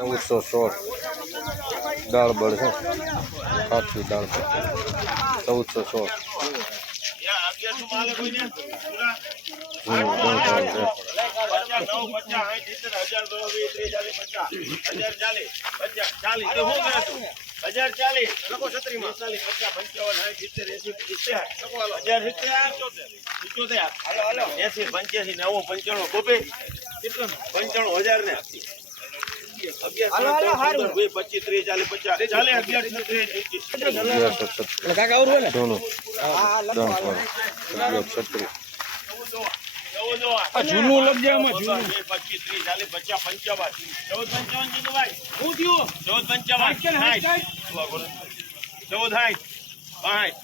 ચૌદસો સોળ દાળ બળ છે કાચી દાળ બળ ચૌદસો સોળ હજાર ચાલીસ લખો છત્રીમાં ચાલીસ પચાસ પંચાવન સાઠ સિત્તેર એસી હજાર સિત્તેર એસી પંચ્યાસી નવું પંચાણું કોપે પંચાણું હજાર ને જૂનું પચીસ ત્રીસ ચાલીસ પચાસ પંચાવન ચૌદ પંચાવન જીતુભાઈ હું થયું ચૌદ પંચાવન ચૌદ સાઠ પાંચ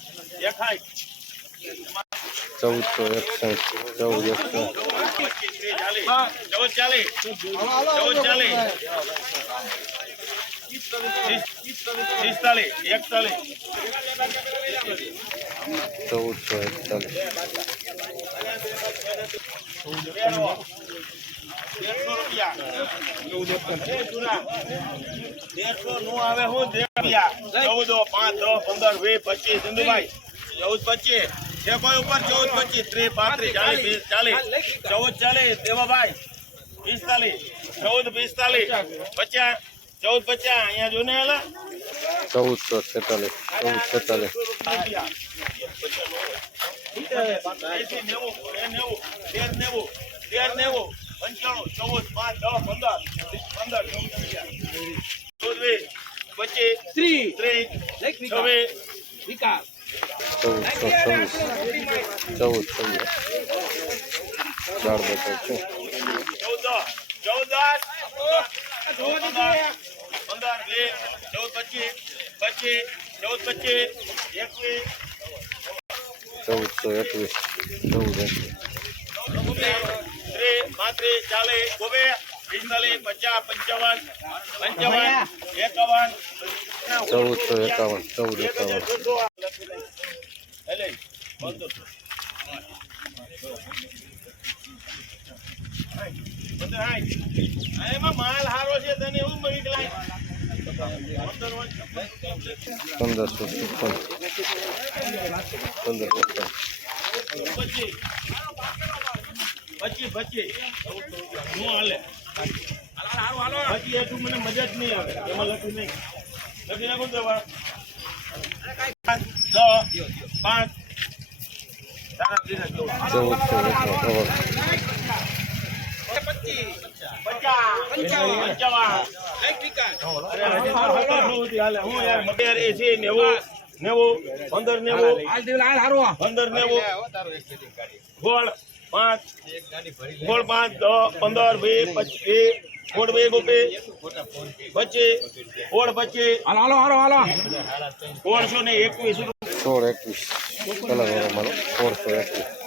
એક સાઠ ચૌદસો એકસઠ ચૌદ એકતાલીસ ચૌદસો એકતાલીસ. દેડસો પાંચ દસ પંદર વીસ પચીસ સિંધુભાઈ ચૌદ પચીસ. કોઈ ઉપર ચૌદ પચીસ ત્રીસ પાંત્રીસ ચાલીસ વીસ ચાલીસ ચૌદ ચાલીસ દેવાભાઈ પિસ્તાલીસ ચૌદ પિસ્તાલીસ પચાસ ચૌદ પચાસ અહીંયા જો ને હેલા ચૌદસો છેતાલીસ ચૌદ છેતાલીસ. નેવું બે નેવું તેર નેવું તેર નેવું પંચાણું ચૌદ પાંચ દસ પંદર પંદર ચૌદ વીસ પચીસ ત્રીસ ત્રીસ ચોવીસ વિકાસ. ચૌદસો છવ્વીસ ચૌદ છવ્વીસ ચાર બસો ચૌદ ચૌદ ચૌદ ચૌદ ચૌદસો એકવીસ ચૌદ એકાવન ચૌદસો એકાવન ચૌદ એકાવન પંદરસો છપ્પન પંદર છપ્પન પચીસ પચીસ પચીસ હું હાલે પછી એટલું મને મજા જ નહીં આવે એમાં લખી નહીં લખી નાખું તો વા. પાંચ, ચૌદ. હાલે. એસી નેવું નેવું પંદર નેવું પંદર નેવું ગોળ પાંચ. ગોળ પાંચ દસ પંદર વીસ પચીસ ગોળ બે ગોપે. પચીસ. ગોળ પચીસ. સોળસો ને એકવીસ. Core X. ¿Cuál es.